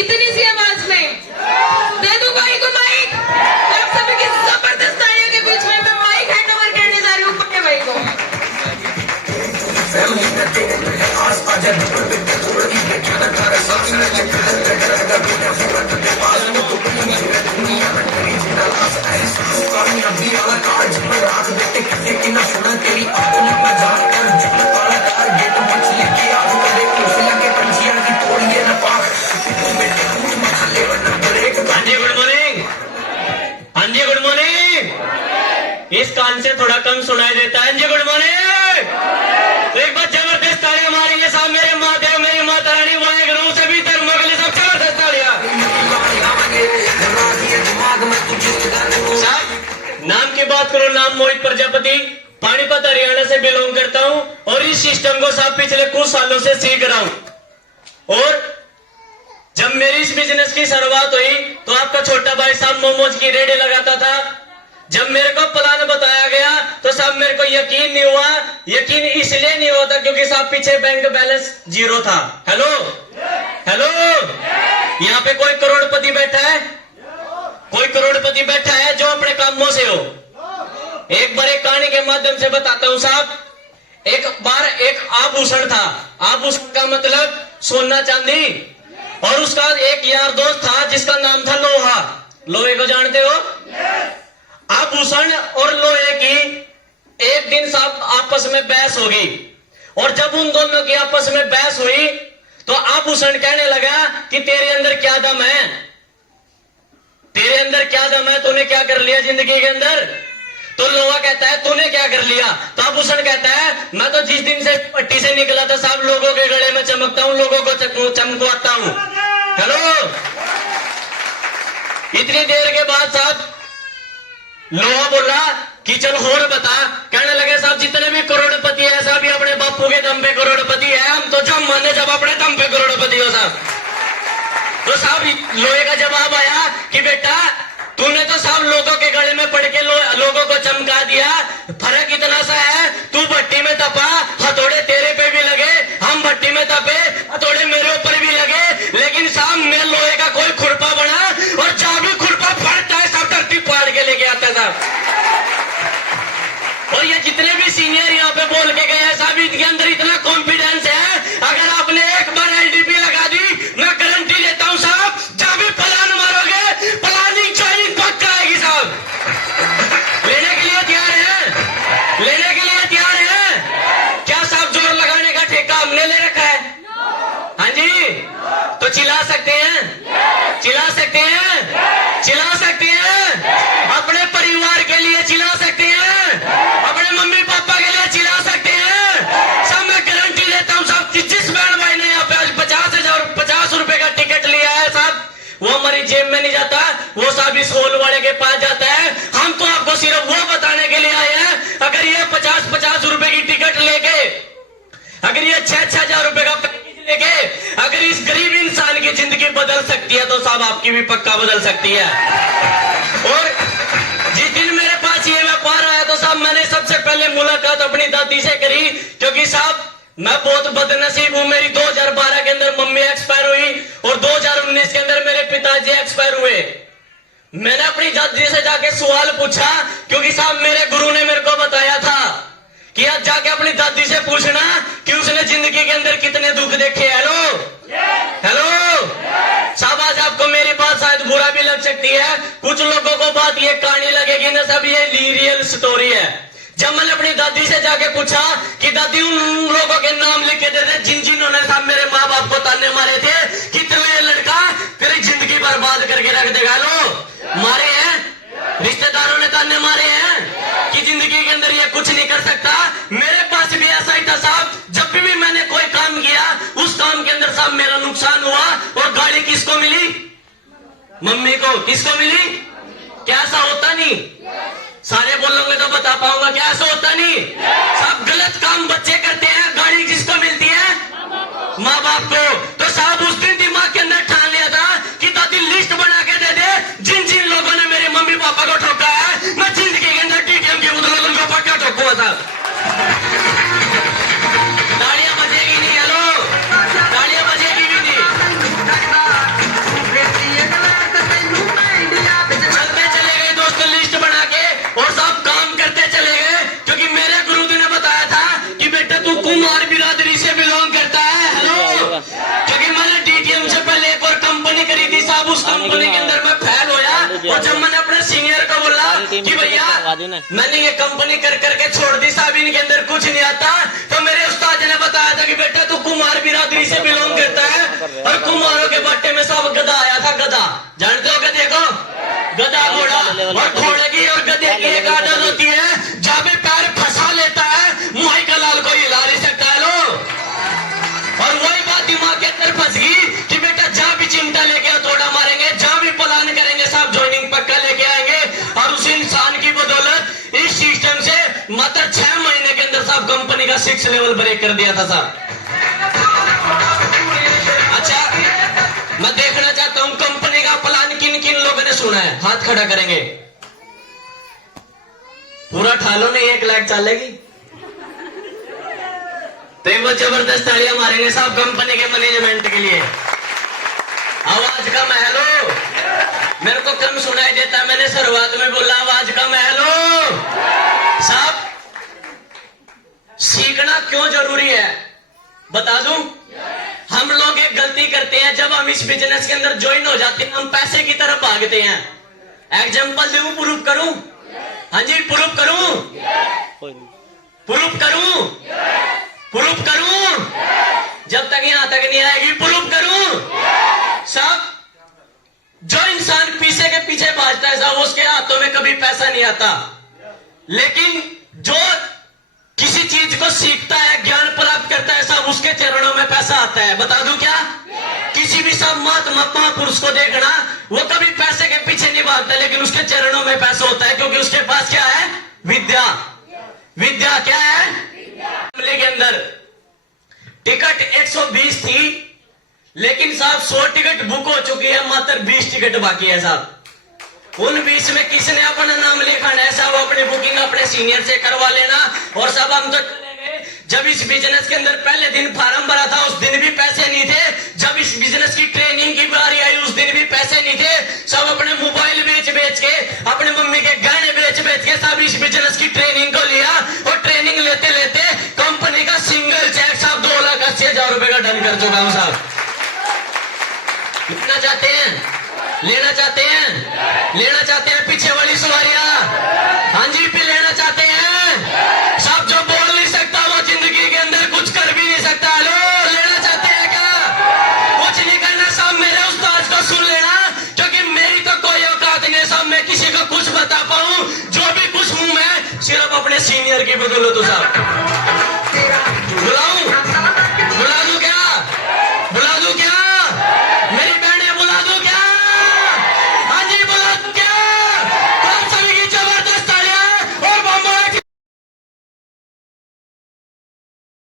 इतनी सी आवाज में दे दूं भाई को माइक। आप सभी की जबरदस्त तालियों के बीच में मैं माइक हैंड ओवर करने जा रही हूँ पक्के भाई को। इस कान से थोड़ा कम सुनाई देता है। जी गुड मॉर्निंग। तो एक बार जबरदस्त तालियां मारेंगे साहब मेरे महादेव मेरी माता रानी वाहेगुरु सभी धर्मों के लिए सब जबरदस्त तालियां। साहब नाम की बात करो, नाम मोहित प्रजापति, पानीपत हरियाणा से बिलोंग करता हूं और इस सिस्टम को साहब पिछले कुछ सालों से सीख रहा हूं। और जब मेरी इस बिजनेस की शुरुआत हुई तो आपका छोटा भाई साहब मोमोज की रेडी लगाता था। जब मेरे को प्लान बताया गया तो साहब मेरे को यकीन नहीं हुआ। यकीन इसलिए नहीं होता क्योंकि साहब पीछे बैंक बैलेंस 0 था। हेलो हेलो, यहाँ पे कोई करोड़पति बैठा है? कोई करोड़पति बैठा है जो अपने कामों से हो? एक बार एक कहानी के माध्यम से बताता हूँ साहब। एक बार एक आभूषण था। आभूषण का मतलब सोना चांदी। और उसका एक यार दोस्त था जिसका नाम था लोहा। लोहे को जानते हो? आभूषण और लोहे की एक दिन साहब आपस में बहस हो गई। और जब उन दोनों की आपस में बहस हुई तो आभूषण कहने लगा कि तेरे अंदर क्या दम है, तेरे अंदर क्या दम है, तूने क्या कर लिया जिंदगी के अंदर? तो लोहा कहता है तूने क्या कर लिया? तो आभूषण कहता है मैं तो जिस दिन से पट्टी से निकला था साहब लोगों के गले में चमकता हूं, लोगों को चमकवाता हूं। हेलो, इतनी देर के बाद साहब लोहा बोला कि चल और बता। कहने लगे साहब जितने भी करोड़पति है साहब ये अपने बापू के दम पे करोड़पति है, हम तो जब माने जब अपने दम पे करोड़पति हो साहब। तो साहब लोहे का जवाब आया कि बेटा तूने तो साहब लोगों के गले में पड़ के लोगों को चमका दिया। फर्क इतना सा है तू भट्टी में तपा, हथौड़े तेरे पे भी लगे, हम भट्टी में तपे, हथौड़े मेरे ऊपर भी लगे, लेकिन साहब मैं लोहे का कोई खुरपा बना और जहां भी खुरपा फटता है सब धरती फाड़ के लेके आता है साहब। और ये जितने भी सीनियर यहाँ पे बोल के गए हैं साहब इनके अंदर इतना कॉन्फिडेंस है, अगर आपने एक बार एलडीपी लगा दी मैं गारंटी लेता हूं साहब जहां भी प्लान मारोगे प्लानिंग ज्वाइनिंग पक्का आएगी साहब। लेने के लिए तैयार है? लेने के लिए तैयार है? क्या साहब जोर लगाने का ठेका हमने ले रखा है? हाँ जी, तो चिल्ला सकते हैं? चिल्ला सकते हैं? चिल्ला सकते हैं? अपने परिवार के लिए चिल्ला सकते हैं? अपने मम्मी पापा के लिए चिल्ला सकते हैं? सब मैं गारंटी देता हूं साहब कि जिस बहन भाई ने यहाँ पे 50 रुपए का टिकट लिया है साहब वो हमारी जेब में नहीं जाता, वो साहब इस हॉल वाले के पास जाता है। हम तो आपको सिर्फ वो बताने के लिए आए हैं अगर ये 50 रुपए की टिकट लेके, अगर ये 6,000 रुपए का पैकेज लेके अगर इस गरीब इंसान की जिंदगी बदल सकती है तो साहब आपकी भी पक्का बदल सकती है। और जिस दिन मेरे पास ये व्यापार आया तो साहब मैंने सबसे पहले मुलाकात अपनी दादी से करी, क्योंकि साहब मैं बहुत बदनसीब हूं। मेरी 2012 के अंदर मम्मी एक्सपायर हुई और 2019 के अंदर मेरे पिताजी एक्सपायर हुए। मैंने अपनी दादी से जाके सवाल पूछा क्योंकि साहब मेरे गुरु ने मेरे को बताया था कि आज जाके अपनी दादी से पूछना कि उसने जिंदगी के अंदर कितने दुख देखे। हेलो हेलो साहब, आज आपको मेरी बात शायद बुरा भी लग सकती है, कुछ लोगों को बात ये कहानी लगेगी ना सब ये रियल स्टोरी है। जब मैंने अपनी दादी से जाके पूछा कि दादी उन लोगों के नाम लिख के दे दे जिन्होंने साहब मेरे माँ बाप को ताने मारे थे कि तू ये लड़का तेरी जिंदगी बर्बाद करके रख देगा। लो मारे हैं, रिश्तेदारों ने ताने मारे हैं कि जिंदगी के अंदर ये कुछ नहीं कर सकता। मेरे पास भी ऐसा ही था साहब, जब भी मैंने कोई काम किया उस काम के अंदर साहब मेरा नुकसान हुआ। और गाड़ी किसको मिली? मम्मी को। किसको मिली? क्या ऐसा होता नहीं? सारे बोलोगे तो बता पाऊंगा, क्या ऐसा होता नहीं? सब गलत काम बच्चे करते हैं, गाड़ी किसको मिलती है? माँ बाप को। तो साहब उस दिन दिमाग के अंदर ठान लिया था कि दादी लिस्ट बना के दे दे जिन जिन लोगों ने मेरे मम्मी पापा को ठोका है मैं जिंदगी के अंदर टीटीएम की बदले उनको पक्का ठोकूंगा साहब। तालियां बजेगी नहीं? हेलो, तालियां बजेगी भी नहीं? देना। मैंने ये कंपनी कर करके छोड़ दी साहब, इनके अंदर कुछ नहीं आता। तो मेरे उस्ताद ने बताया था कि बेटा तू कुमार बिरादरी से बिलोंग करता है, और कुमारों के बट्टे में सब गधा आया था। गधा जानते हो गधे को? गधा घोड़ा, और घोड़े की और गधे की एक आदत होती है, जब भी पैर फंसा लेता है माई का लाल को हिला नहीं सकता है लो। और वही बात दिमाग के अंदर फंस गई कि बेटा जहां भी चिमटा लेके हथौड़ा मारेंगे, जहां भी प्लान करेंगे साहब ज्वाइनिंग पक्का लेके आएंगे। और उस इंसान की बदौलत इस सिस्टम से मात्र 6 महीने के अंदर साहब कंपनी का 6 लेवल ब्रेक कर दिया था साहब। अच्छा, मैं देखना चाहता हूं कंपनी का प्लान किन किन लोगों ने सुना है, हाथ खड़ा करेंगे। पूरा ठालो नहीं 1 लाख चलेगी तो वो जबरदस्त तालियां मारेंगे साहब कंपनी के मैनेजमेंट के लिए। आवाज का महल हो, मेरे को कम सुनाई देता, मैंने शुरुआत में बोला आवाज का महल हो। साहब सीखना क्यों जरूरी है बता दूं? हम लोग एक गलती करते हैं, जब हम इस बिजनेस के अंदर ज्वाइन हो जाते हैं हम पैसे की तरफ भागते हैं। एग्जाम्पल दूं, प्रूफ करूं? हाँ जी, प्रूफ करूं? प्रूफ करूं? प्रूफ करूं? जब तक यहां तक नहीं आएगी प्रूफ करूं? साहब जो इंसान पीछे के पीछे भागता है साहब उसके हाथों में कभी पैसा नहीं आता, लेकिन जो किसी चीज को सीखता है, ज्ञान प्राप्त करता है साहब, उसके चरणों में पैसा आता है। बता दूं क्या? किसी भी साहब महापुरुष को देखना, वो कभी पैसे के पीछे नहीं भागता, लेकिन उसके चरणों में पैसा होता है, क्योंकि उसके पास क्या है? विद्या। विद्या क्या है? के अंदर टिकट 120 थी, लेकिन साहब 100 टिकट बुक हो चुकी है, मात्र 20 टिकट बाकी है साहब। उन 20 में किसने अपना नाम लिखाना है साहब? अपनी बुकिंग अपने सीनियर से करवा लेना। और साहब हम तो चलेंगे, जब इस बिजनेस के अंदर पहले दिन फार्म भरा था उस दिन भी पैसे नहीं थे, जब इस बिजनेस की ट्रेनिंग की बारी आई उस दिन भी पैसे नहीं थे। सब अपने मोबाइल बेच बेच के, अपने मम्मी के गहने बेच बेच के सब इस बिजनेस की ट्रेनिंग को लिया, और ट्रेनिंग लेते लेते कंपनी का सिंगल चेक साहब 2,80,000 रुपए का डन कर चुका हूं साहब। लेना चाहते हैं? लेना चाहते हैं? लेना चाहते हैं पीछे वाली सवारियां? हाँ जी, भी लेना चाहते हैं? सब जो बोल नहीं सकता वो जिंदगी के अंदर कुछ कर भी नहीं सकता। लो, लेना चाहते हैं क्या? कुछ नहीं करना साहब, मेरे उस्ताद को सुन लेना, क्योंकि मेरी तो कोई औकात नहीं साहब मैं किसी को कुछ बता पाऊं। जो भी कुछ हूं मैं सिर्फ अपने सीनियर की बदौलत हूं साहब। बुलाऊं?